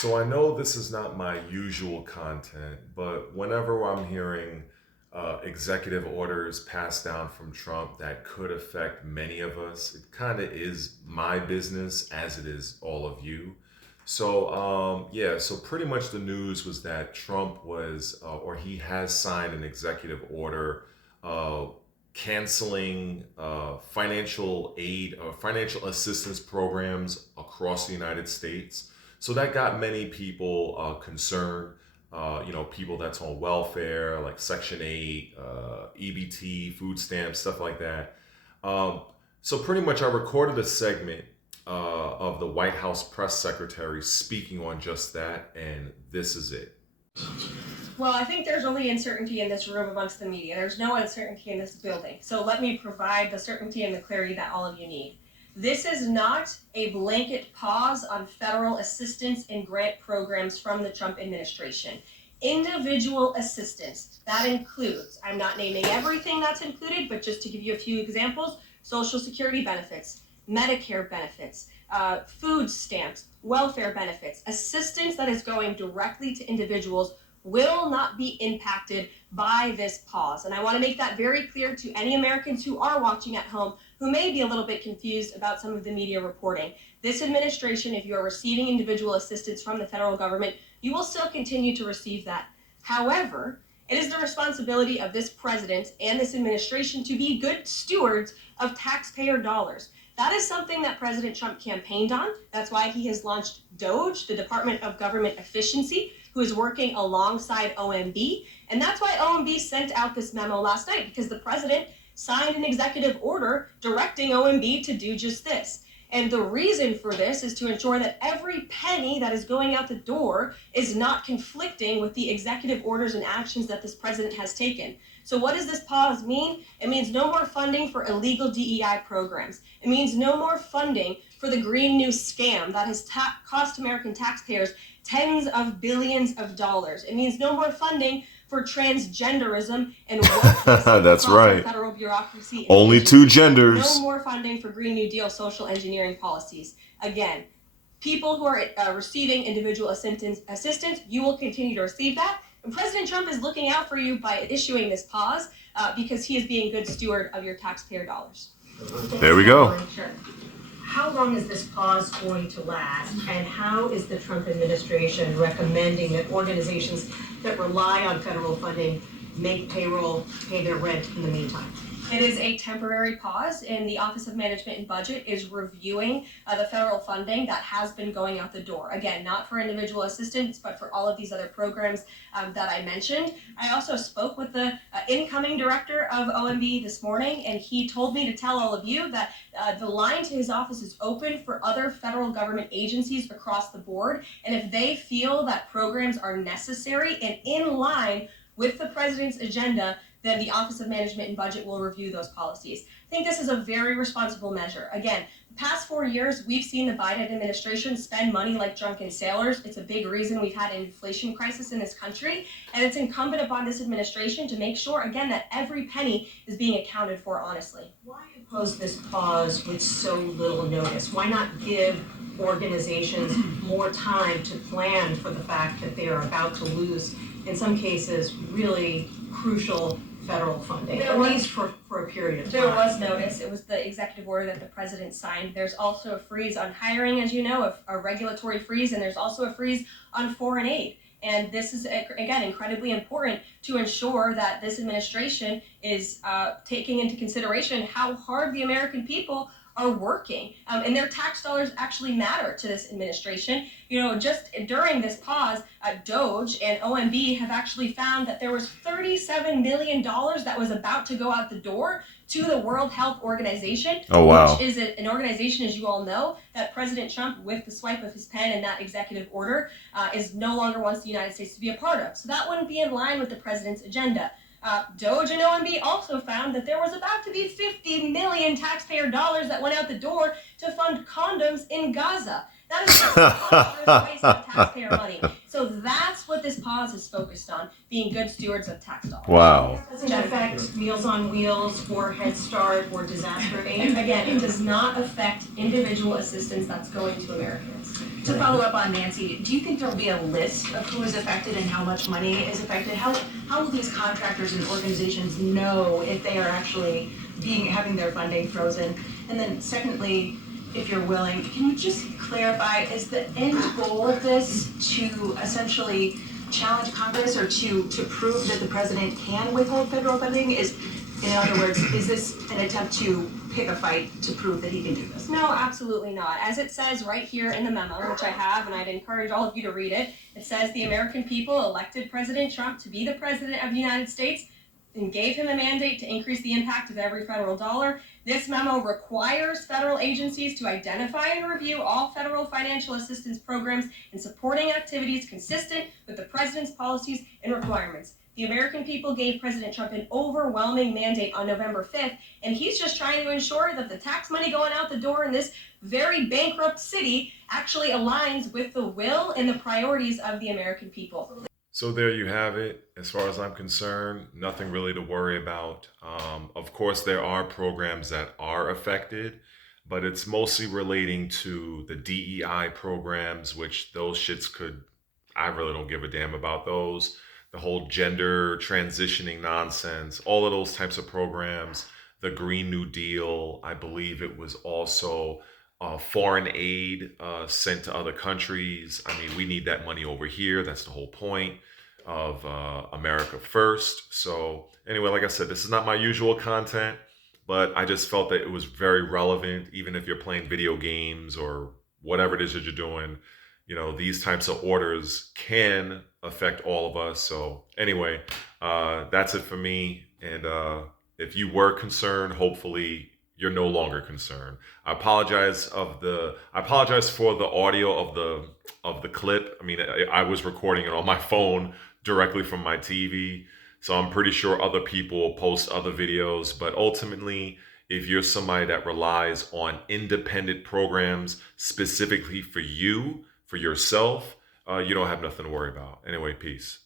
So I know this is not my usual content, but whenever I'm hearing executive orders passed down from Trump that could affect many of us, it kind of is my business as it is all of you. So pretty much the news was that Trump or he has signed an executive order uh, canceling financial aid, financial assistance programs across the United States. So that got many people concerned. People that's on welfare, like Section 8, EBT, food stamps, stuff like that. Um, so pretty much I recorded a segment of the White House press secretary speaking on just that, and this is it. Well, I think there's only uncertainty in this room amongst the media. There's no uncertainty in this building. So let me provide the certainty and the clarity that all of you need. This is not a blanket pause on federal assistance and grant programs from the Trump administration. Individual assistance, that includes, I'm not naming everything that's included, but just to give you a few examples, Social Security benefits, Medicare benefits, food stamps, welfare benefits, assistance that is going directly to individuals will not be impacted by this pause. And I want to make that very clear to any Americans who are watching at home who may be a little bit confused about some of the media reporting. This administration, if you are receiving individual assistance from the federal government, you will still continue to receive that. However, it is the responsibility of this president and this administration to be good stewards of taxpayer dollars. That is something that President Trump campaigned on. That's why he has launched DOGE, the Department of Government Efficiency, who is working alongside OMB. And that's why OMB sent out this memo last night, because the president signed an executive order directing OMB to do just this. And the reason for this is to ensure that every penny that is going out the door is not conflicting with the executive orders and actions that this president has taken. So what does this pause mean? It means no more funding for illegal DEI programs. It means no more funding for the Green New scam that has cost American taxpayers tens of billions of dollars. It means no more funding for transgenderism and wokeness That's right. federal bureaucracy. Only two genders. No more funding for Green New Deal social engineering policies. Again, people who are receiving individual assistance, you will continue to receive that. And President Trump is looking out for you by issuing this pause because he is being a good steward of your taxpayer dollars. There we go. How long is this pause going to last, and how is the Trump administration recommending that organizations that rely on federal funding make payroll, pay their rent in the meantime? It is a temporary pause, and the Office of Management and Budget is reviewing the federal funding that has been going out the door. Again, not for individual assistance, but for all of these other programs that I mentioned. I also spoke with the incoming director of OMB this morning, and he told me to tell all of you that the line to his office is open for other federal government agencies across the board, and if they feel that programs are necessary and in line with the president's agenda, then the Office of Management and Budget will review those policies. I think this is a very responsible measure. Again, the past 4 years, we've seen the Biden administration spend money like drunken sailors. It's a big reason we've had an inflation crisis in this country, and it's incumbent upon this administration to make sure, again, that every penny is being accounted for honestly. Why impose this pause with so little notice? Why not give organizations more time to plan for the fact that they are about to lose, in some cases, really crucial federal funding, at least for a period of time? There was notice. It was the executive order that the president signed. There's also a freeze on hiring, as you know, a regulatory freeze, and there's also a freeze on foreign aid. And this is, again, incredibly important to ensure that this administration is taking into consideration how hard the American people are working, and their tax dollars actually matter to this administration. You know, just during this pause, DOGE and OMB have actually found that there was $37 million that was about to go out the door to the World Health Organization, Oh, wow. which is an organization, as you all know, that President Trump, with the swipe of his pen and that executive order, is no longer wants the United States to be a part of. So that wouldn't be in line with the president's agenda. DOGE and OMB also found that there was about to be 50 million taxpayer dollars that went out the door to fund condoms in Gaza. That is a waste of taxpayer money. So that's what what this pause is focused on, being good stewards of tax dollars. Wow. It doesn't affect Meals on Wheels or Head Start or disaster aid. Again, it does not affect individual assistance that's going to Americans. To follow up on Nancy, do you think there will be a list of who is affected and how much money is affected? How will these contractors and organizations know if they are actually having their funding frozen? And then secondly, if you're willing, can you just clarify, is the end goal of this to essentially challenge Congress or to prove that the president can withhold federal funding? In other words, is this an attempt to pick a fight to prove that he can do this? No, absolutely not. As it says right here in the memo, which I have, and I'd encourage all of you to read it, it says the American people elected President Trump to be the President of the United States and gave him a mandate to increase the impact of every federal dollar. This memo requires federal agencies to identify and review all federal financial assistance programs and supporting activities consistent with the president's policies and requirements. The American people gave President Trump an overwhelming mandate on November 5th, and he's just trying to ensure that the tax money going out the door in this very bankrupt city actually aligns with the will and the priorities of the American people. So there you have it. As far as I'm concerned, nothing really to worry about. Of course, there are programs that are affected, but it's mostly relating to the DEI programs, which those shits I really don't give a damn about those. The whole gender transitioning nonsense, all of those types of programs, the Green New Deal, I believe it was also foreign aid sent to other countries. I mean, we need that money over here. That's the whole point of America First. So anyway, like I said, this is not my usual content, but I just felt that it was very relevant, even if you're playing video games or whatever it is that you're doing. You know, these types of orders can affect all of us. So anyway, that's it for me. And if you were concerned, hopefully you're no longer concerned. I apologize for the audio of the clip. I mean, I was recording it on my phone directly from my TV. So I'm pretty sure other people will post other videos, but ultimately, if you're somebody that relies on independent programs specifically for you, for yourself, you don't have nothing to worry about. Anyway, peace.